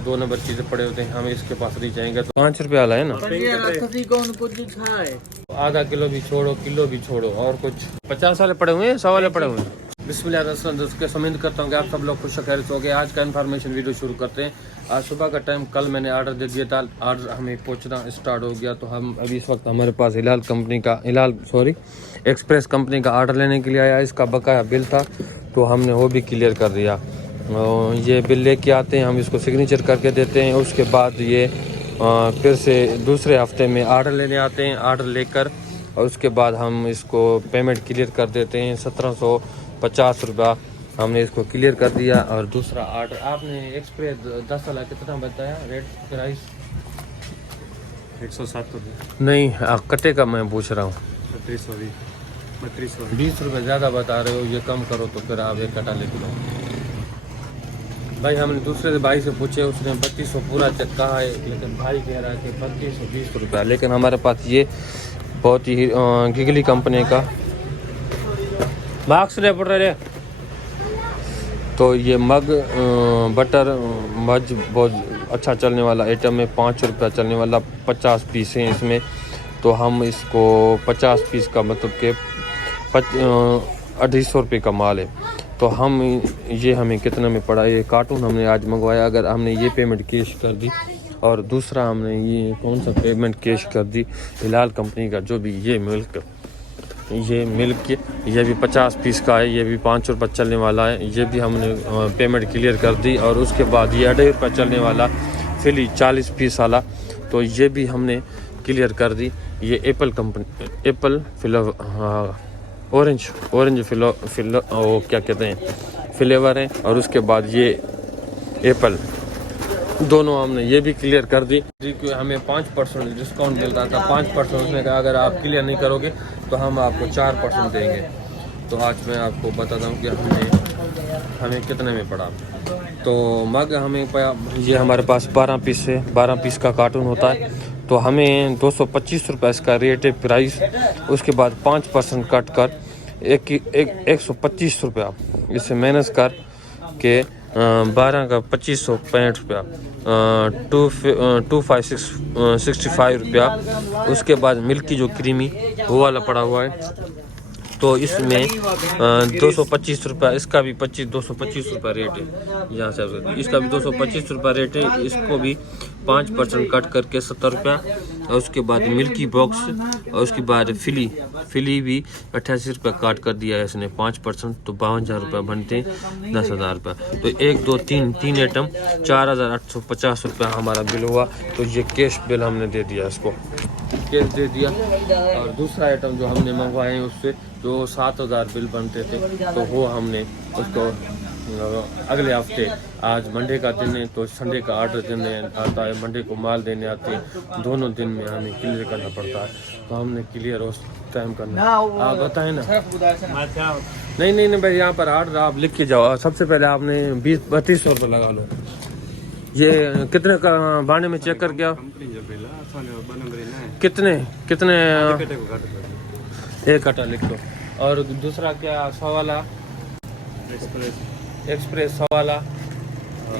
2 number चीजें पड़े होते हैं, हम इसके पास नहीं जाएंगे। तो 5 रुपये वाला है ना, आधा किलो भी छोड़ो, किलो भी छोड़ो, और कुछ 50 वाले पड़े हुए हैं, 100 वाले पड़े हुए हैं। बिस्मिल्लाह दोस्तों, उम्मीद करता हूँ कि आप सब लोग खुश खैरियत हो गए। आज का इन्फॉर्मेशन वीडियो शुरू करते हैं। आज सुबह का टाइम, कल मैंने ऑर्डर दे दिया था, ऑर्डर हमें पहुँचना स्टार्ट हो गया। तो हम अभी इस वक्त हमारे पास एक्सप्रेस कंपनी का ऑर्डर लेने के लिए आया। इसका बकाया बिल था तो हमने वो भी क्लियर कर दिया। ये बिल लेके आते हैं, हम इसको सिग्नेचर करके देते हैं। उसके बाद ये फिर से दूसरे हफ्ते में ऑर्डर लेने आते हैं। ऑर्डर लेकर और उसके बाद हम इसको पेमेंट क्लियर कर देते हैं। 1750 रुपया हमने इसको क्लियर कर दिया। और दूसरा ऑर्डर आपने एक्सप्रेस 10 वाला कितना बताया रेट प्राइस? 107 रुपये नहीं, कट्टे का मैं पूछ रहा हूँ। 3220 20 रुपये ज़्यादा बता रहे हो, ये कम करो तो फिर आप एक कटा लेके लो। भाई हमने दूसरे भाई से पूछे, उसने 3200 पूरा चेक कहा है, लेकिन भाई कह रहा है कि 3220 रुपया। लेकिन हमारे पास ये बहुत ही गिगली कंपनी का मार्क्स ले पड़ रहे। तो ये मग बटर मज बहुत अच्छा चलने वाला आइटम है। 5 रुपया चलने वाला, 50 पीस हैं इसमें। तो हम इसको 50 पीस का मतलब कि 250 रुपये का माल है। तो हम ये हमें कितने में पड़ा, ये कार्टून हमने आज मंगवाया। अगर हमने ये पेमेंट कैश कर दी और दूसरा हमने ये कौन सा पेमेंट कैश कर दी, हिलाल कंपनी का जो भी ये मिल्क ये भी 50 पीस का है, ये भी 5 रुपये चलने वाला है। ये भी हमने पेमेंट क्लियर कर दी। और उसके बाद ये 2.5 रुपये चलने वाला फिली 40 पीस वाला, तो ये भी हमने क्लियर कर दी। ये एप्पल ऑरेंज क्या कहते हैं फ्लेवर है। और उसके बाद ये एप्पल, दोनों हमने ये भी क्लियर कर दी। हमें 5% डिस्काउंट मिल रहा था। 5% उसने कहा अगर आप क्लियर नहीं करोगे तो हम आपको 4% देंगे। तो आज मैं आपको बताता हूँ कि हमें कितने में पड़ा। तो मग हमें ये हमारे पास 12 पीस है, 12 पीस का कार्टून होता है। तो हमें 225 रुपये इसका रेट है प्राइस। उसके बाद 5% कट कर 125 रुपया इसे माइनस कर के 12 का 2565 रुपया, 2565 रुपया। उसके बाद मिल्की जो क्रीमी वो वाला पड़ा हुआ है, तो इसमें 225 रुपया, इसका भी 225 रुपया रेट है। यहाँ से इसका भी 225 रुपया रेट है। इसको भी 5% कट करके 70 रुपया। और उसके बाद मिल्की बॉक्स, और उसके बाद फिली भी 88 रुपया काट कर दिया है इसने 5%। तो 52,000 रुपया बनते हैं 10,000 रुपया। तो 1 2 3 आइटम 4,850 रुपया हमारा बिल हुआ। तो ये कैश बिल हमने दे दिया, इसको कैश दे दिया। और दूसरा आइटम जो हमने मंगवाए हैं उससे जो 7,000 बिल बनते थे, तो वो हमने उसको अगले हफ्ते, आज मंडे का दिन है तो संडे का ऑर्डर देने आता है, मंडे को माल देने आते हैं। दोनों दिन में हमें क्लियर करना पड़ता है। तो हमने क्लियर उस टाइम करना। आप बताएं ना। नहीं भाई, यहाँ पर ऑर्डर आप लिख के जाओ। सबसे पहले आपने 32 रुपये लगा लो। ये कितने का बाने में चेक कर गया, कितने एक कटा लिख लो। और दूसरा क्या 100 वाला एक्सप्रेस 100 वाला,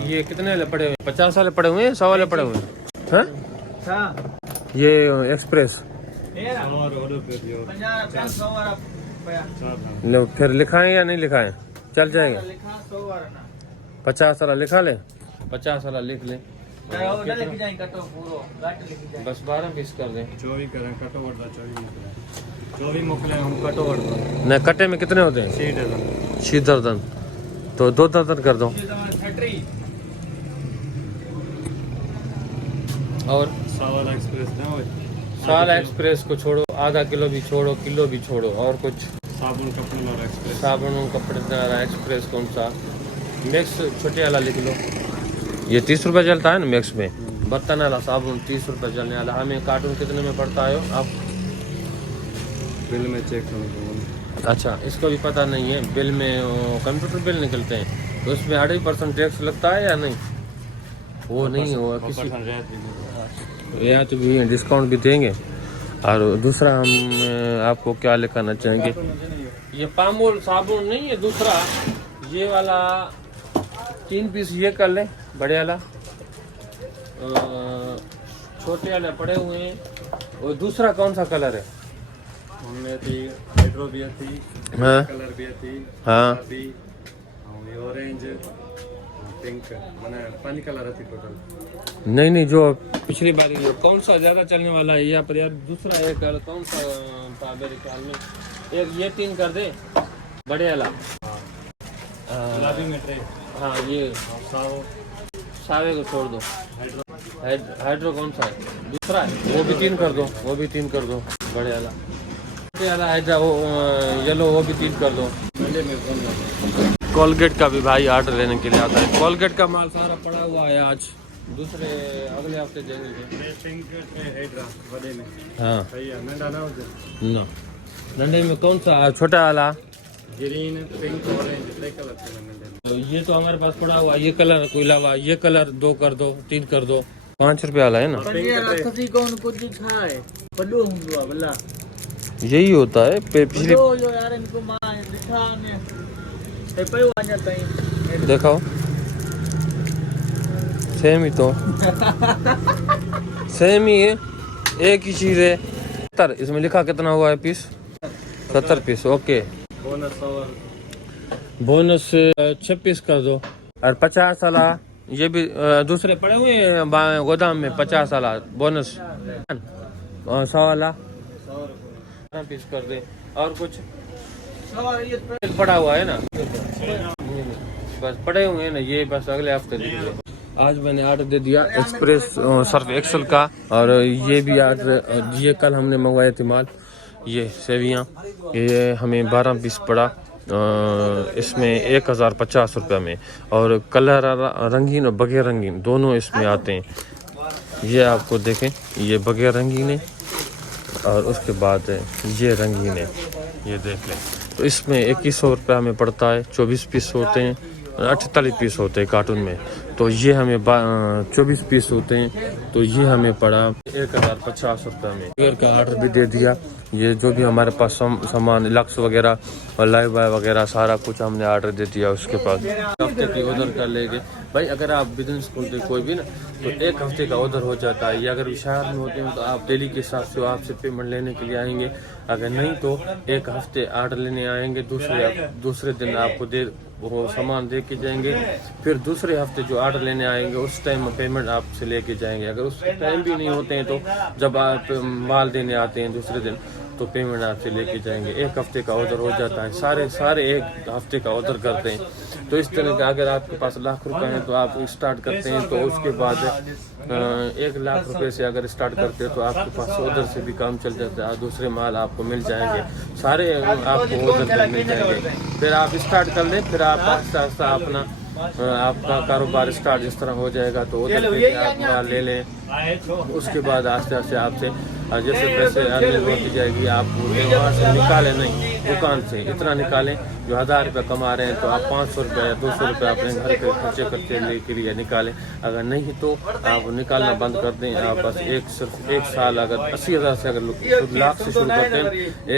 ये कितने वाले पड़े हुए? 50 वाले पड़े हुए हैं, 100 वाले पड़े हुए हैं। ये एक्सप्रेस लो, फिर लिखाएं या नहीं लिखाएं? चल जाएगा। 50 वाला लिखा ले, 50 वाला लिख लें। बस 12 पीस कर दें। 24 करें, कटोवर 24 मोकले हम कटोवर। न कट्टे में कितने होते हैं? 6 दर्जन। तो 2 दर्जन कर दो। और 100 एक्सप्रेस को छोड़ो, आधा किलो भी छोड़ो, किलो भी छोड़ो, और कुछ साबुन कपड़े वाला एक्सप्रेस कौन सा? मिक्स छोटे वाला लिख लो। ये 30 रुपये चलता है ना मिक्स में। बर्तन वाला साबुन 30 रुपये चलने वाला। हमें कार्टून कितने में पड़ता है आप बिल में चेक करो? अच्छा, इसको भी पता नहीं है। बिल में कंप्यूटर बिल निकलते हैं, तो उसमें 2.5% टैक्स लगता है या नहीं? वो नहीं हुआ किसी या तो भी डिस्काउंट भी देंगे। और दूसरा हम आपको क्या लिखाना चाहेंगे, ये पामोल साबुन नहीं है, दूसरा ये वाला 3 पीस ये कर ले, बड़े वाला छोटे वाले पड़े हुए हैं। और दूसरा कौन सा कलर है? उनमें थी हाइड्रो भी थी, हाँ कलर भी थी, हाँ गुलाबी, ऑरेंज, पिंक, मैंने 5 कलर थी टोटल। नहीं नहीं, जो पिछली बार जो कौन सा ज्यादा चलने वाला है यहाँ पर यार? दूसरा एक कलर कौन सा था मेरे ख्याल में? एक ये 3 कर दे बड़े वाला। गुलाबी में ट्रे, हाँ ये सावे को छोड़ दो। हाइड्रो कौन सा है? दूसरा है, वो भी 3 कर दो, वो भी 3 कर दो बड़े वाला। बड़े वाला हाइड्रा वो येलो, वो भी 3 कर दो। कोलगेट का भी भाई ऑर्डर लेने के लिए आता है। कोलगेट का माल सारा पड़ा हुआ है, आज दूसरे अगले हफ्ते देंगे। पिंक में हाइड्रा बड़े में। हाँ सही है, नंदा ना हो जाए। ना डंडे में कौन सा? छोटा वाला ग्रीन, पिंक, ऑरेंज, 3 कलर थे नंदे में। तो ये तो हमारे पास पड़ा हुआ, ये कलर को अलावा ये कलर 2 कर दो, 3 कर दो। 5 रुपए वाला है ना? यही होता है पिछली। देखो सेम ही तो सेम ही है, एक ही चीज है। 70 इसमें लिखा कितना हुआ है पीस? 70 पीस। ओके, बोनस 26 कर दो। और 50 वाला ये भी दूसरे पड़े हुए हैं गोदाम में। 50 वाला बोनस। 100 वाला 12 पीस कर दे। और कुछ पड़ा हुआ है ना? बस पड़े हुए हैं ना ये, बस अगले हफ्ते दीजिए। आज मैंने ऑर्डर दे दिया एक्सप्रेस सर्फ एक्सल का। और ये भी ऑर्डर, ये कल हमने मंगवाए थे माल। ये सेवियाँ, ये हमें 12 पीस पड़ा। इसमें 1050 रुपये में। और कलर रंगीन और बगैर रंगीन दोनों इसमें आते हैं। ये आपको देखें, ये बगैर रंगीन है और उसके बाद ये रंगीन है, ये देख लें। तो इसमें 2100 रुपये हमें पड़ता है। 24 पीस होते हैं, 48 पीस होते हैं कार्टून में। तो ये हमें 24 पीस होते हैं। तो ये हमें पड़ा 1050 रुपये में। शेयर का ऑर्डर भी दे दिया। ये जो भी हमारे पास सामान लक्स वगैरह और लाइव बॉय वगैरह सारा कुछ हमने ऑर्डर दे दिया उसके पास। हफ्ते की ऑर्डर कर लेंगे भाई। अगर आप बिजनेस खोलते कोई भी ना, तो 1 हफ्ते का ऑर्डर हो जाता है। या अगर शहर में होते हैं तो आप डेली के हिसाब से आपसे पेमेंट लेने के लिए आएंगे। अगर नहीं तो 1 हफ्ते ऑर्डर लेने आएंगे, दूसरे दिन आपको वो सामान दे के जाएंगे। फिर दूसरे हफ्ते जो ऑर्डर लेने आएंगे उस टाइम पेमेंट आपसे लेके जाएंगे। अगर उस टाइम भी नहीं होते हैं तो जब आप माल देने आते हैं दूसरे दिन, तो पेमेंट आपसे लेके जाएंगे। 1 हफ्ते का ऑर्डर हो जाता है। सारे 1 हफ्ते का ऑर्डर करते हैं। तो इस तरह का अगर आपके पास लाख रुपए हैं तो आप स्टार्ट करते हैं, तो उसके बाद 1 लाख रुपए से अगर स्टार्ट करते हैं तो आपके पास ऑर्डर से भी काम चल जाता है। दूसरे माल आपको मिल जाएंगे, सारे आपको ऑर्डर मिल जाएंगे। फिर आप स्टार्ट कर लें, फिर आप आस्ता आस्ता अपना आपका कारोबार स्टार्ट जिस तरह हो जाएगा तो उधर पे आप माल ले लें। उसके बाद आस्ते आस्ते आपसे जैसे पैसे अर्निंग होती जाएगी, आप वहाँ से निकालें नहीं, दुकान से इतना निकालें जो 1000 रुपये कमा रहे हैं तो आप 500 रुपये या 200 रुपये अपने घर के खर्चे करते के लिए निकालें। अगर नहीं तो आप निकालना बंद कर दें। आप बस सिर्फ एक साल अगर 80,000 से अगर लाख से शुरू करते हैं,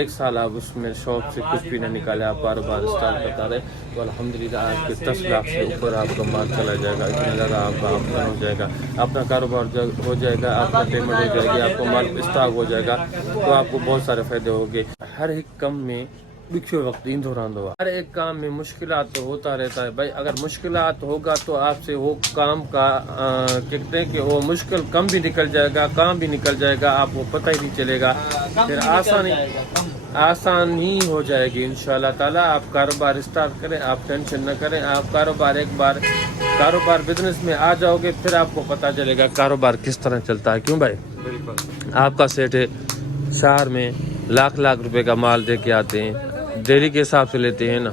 1 साल आप उसमें शॉप से कुछ भी ना निकाले, आप कारोबार स्टार्ट करता रहे तो अल्हम्दुलिल्लाह आपके 10 लाख से ऊपर आपका माल चला जाएगा। इतना ज़्यादा आपका आमदन हो जाएगा, अपना कारोबार हो जाएगा, आपका पेमेंट हो जाएगी, आपको माल स्टॉक हो जाएगा। तो आपको बहुत सारे फायदे होंगे। हर एक कम में बिख्यो वक्त दौरान दो, हर एक काम में मुश्किलात तो होता रहता है भाई। अगर मुश्किलात होगा तो आपसे वो काम का कहते हैं कि वो मुश्किल कम भी निकल जाएगा, काम भी निकल जाएगा, आपको पता ही नहीं चलेगा। फिर आसान ही हो जाएगी इंशाल्लाह ताला। आप कारोबार स्टार्ट करें, आप टेंशन न करें। आप एक बार कारोबार बिजनेस में आ जाओगे फिर आपको पता चलेगा कारोबार किस तरह चलता है। क्यों भाई? बिल्कुल। आपका सेठ है शहर में लाख रुपए का माल दे के आते हैं, डेली के हिसाब से लेते हैं ना।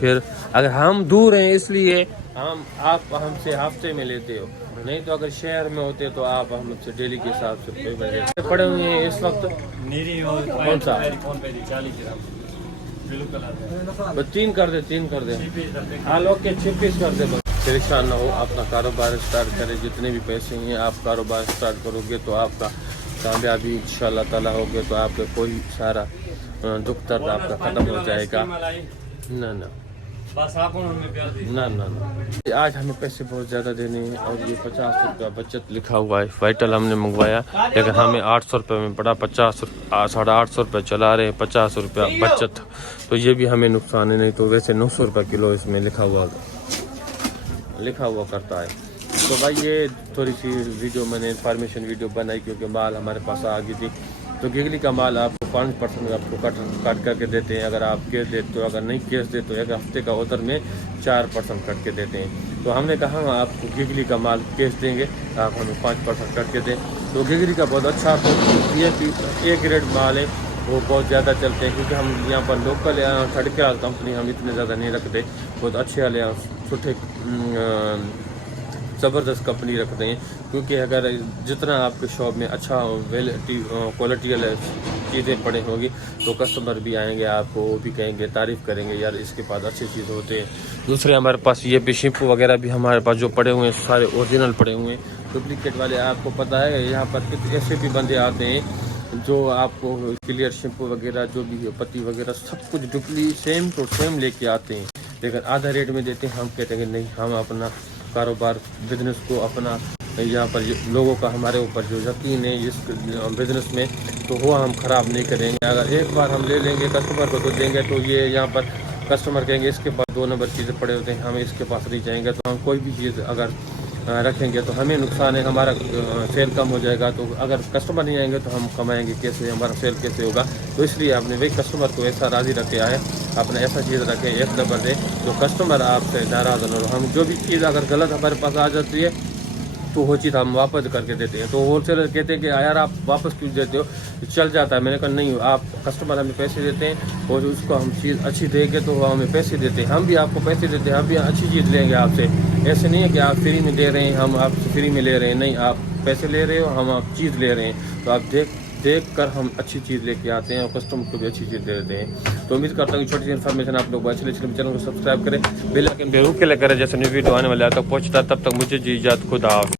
फिर अगर हम दूर हैं इसलिए आप हमसे हफ्ते में लेते हो, नहीं तो अगर शहर में होते तो आप हमसे डेली के हिसाब से पेमेंट लेते। पड़े हुए हैं इस वक्त कौन सा? 3 कर दे, 3 कर दे। आलोक के 6 पीस कर दे। परेशान ना हो, अपना कारोबार स्टार्ट करें। जितने भी पैसे हैं आप कारोबार स्टार्ट करोगे तो आपका कामयाबी इंशाल्लाह ताला होगे तो आपके कोई सारा दुख दर्द आपका ख़त्म हो जाएगा। ना बस आप हमें प्यार दीजिए। ना ना ना, आज हमें पैसे बहुत ज़्यादा देने हैं और ये 50 रुपया बचत लिखा हुआ है। वाइटल हमने मंगवाया लेकिन हमें 800 रुपये में पड़ा, 850 रुपये चला रहे हैं, 50 रुपया बचत। तो ये भी हमें नुकसान है, नहीं तो वैसे 900 रुपये किलो इसमें लिखा हुआ करता है। तो भाई ये थोड़ी सी वीडियो मैंने इन्फॉर्मेशन वीडियो बनाई क्योंकि माल हमारे पास आ गई थी। तो गिगली का माल आपको 5% आपको काट करके देते हैं। अगर आप कैश दे तो, अगर नहीं कैश दे तो एक हफ्ते का उधर में 4% कट के देते हैं। तो हमने कहा हम आपको गिगली का माल कैश देंगे, आप हमें 5% कट के दें। तो गिगली का बहुत अच्छा, तो ये ग्रेड माल है वो बहुत ज़्यादा चलते हैं क्योंकि हम यहाँ पर लोकल थर्ड क्लास कंपनी हम इतने ज़्यादा नहीं रखते, बहुत अच्छे वाले छोटे ज़बरदस्त कंपनी रखते हैं। क्योंकि अगर जितना आपके शॉप में अच्छा क्वालिटी वाले चीज़ें पड़े होगी तो कस्टमर भी आएंगे, आपको वो भी कहेंगे, तारीफ़ करेंगे, यार इसके पास अच्छी चीज़ होते हैं। दूसरे हमारे पास ये भी शैम्पू वगैरह भी हमारे पास जो पड़े हुए हैं सारे ओरिजिनल पड़े हुए हैं। डुप्लीकेट वाले आपको पता है यहाँ पर ऐसे भी बंदे आते हैं जो आपको क्लियर शैम्पू वगैरह जो भी है पत्ती वगैरह सब कुछ सेम टू सेम लेके आते हैं, लेकिन आधा रेट में देते हैं। हम कहते हैं नहीं, हम अपना कारोबार बिजनेस को अपना यहाँ पर लोगों का हमारे ऊपर जो यकीन है इस बिज़नेस में, तो वो हम ख़राब नहीं करेंगे। अगर एक बार हम ले लेंगे कस्टमर को तो देंगे, तो ये यहाँ पर कस्टमर कहेंगे इसके पास 2 नंबर चीज़ें पड़े होते हैं, हम इसके पास नहीं जाएंगे। तो हम कोई भी चीज़ अगर रखेंगे तो हमें नुकसान है, हमारा सेल कम हो जाएगा। तो अगर कस्टमर नहीं आएंगे तो हम कमाएंगे कैसे, हमारा सेल कैसे होगा। तो इसलिए आपने वही कस्टमर को ऐसा राज़ी रखे आए, अपने ऐसा चीज़ रखें 1 नंबर दे तो कस्टमर आपसे नाराज़ न हो। हम जो भी चीज़ अगर गलत हमारे पास आ जाती है तो वो चीज़ हम वापस करके देते हैं। तो होलसेलर कहते हैं कि यार आप वापस क्यों देते हो, चल जाता है। मैंने कहा नहीं, आप कस्टमर हमें पैसे देते हैं और उसको हम चीज़ अच्छी देंगे तो वो हमें पैसे देते हैं, हम भी आपको पैसे देते हैं, हम भी अच्छी चीज़ लेंगे आपसे। ऐसे नहीं है कि आप फ्री में दे रहे हैं, हम आपसे फ्री में ले रहे हैं, नहीं, आप पैसे ले रहे हो, हम आप चीज़ ले रहे हैं। तो आप देख कर हम अच्छी चीज़ लेके आते हैं और कस्टमर को भी अच्छी चीज़ दे देते हैं। तो उम्मीद करता हूँ छोटी सी इन्फॉर्मेशन आप लोग अच्छे चैनल को सब्सक्राइब करें, बेल आइकन पे रूक के लिए करें, जैसे न्यू वीडियो आने वाले तक पहुँचता। तब तक मुझे जी इजाज़त, खुदा हाफ़िज़।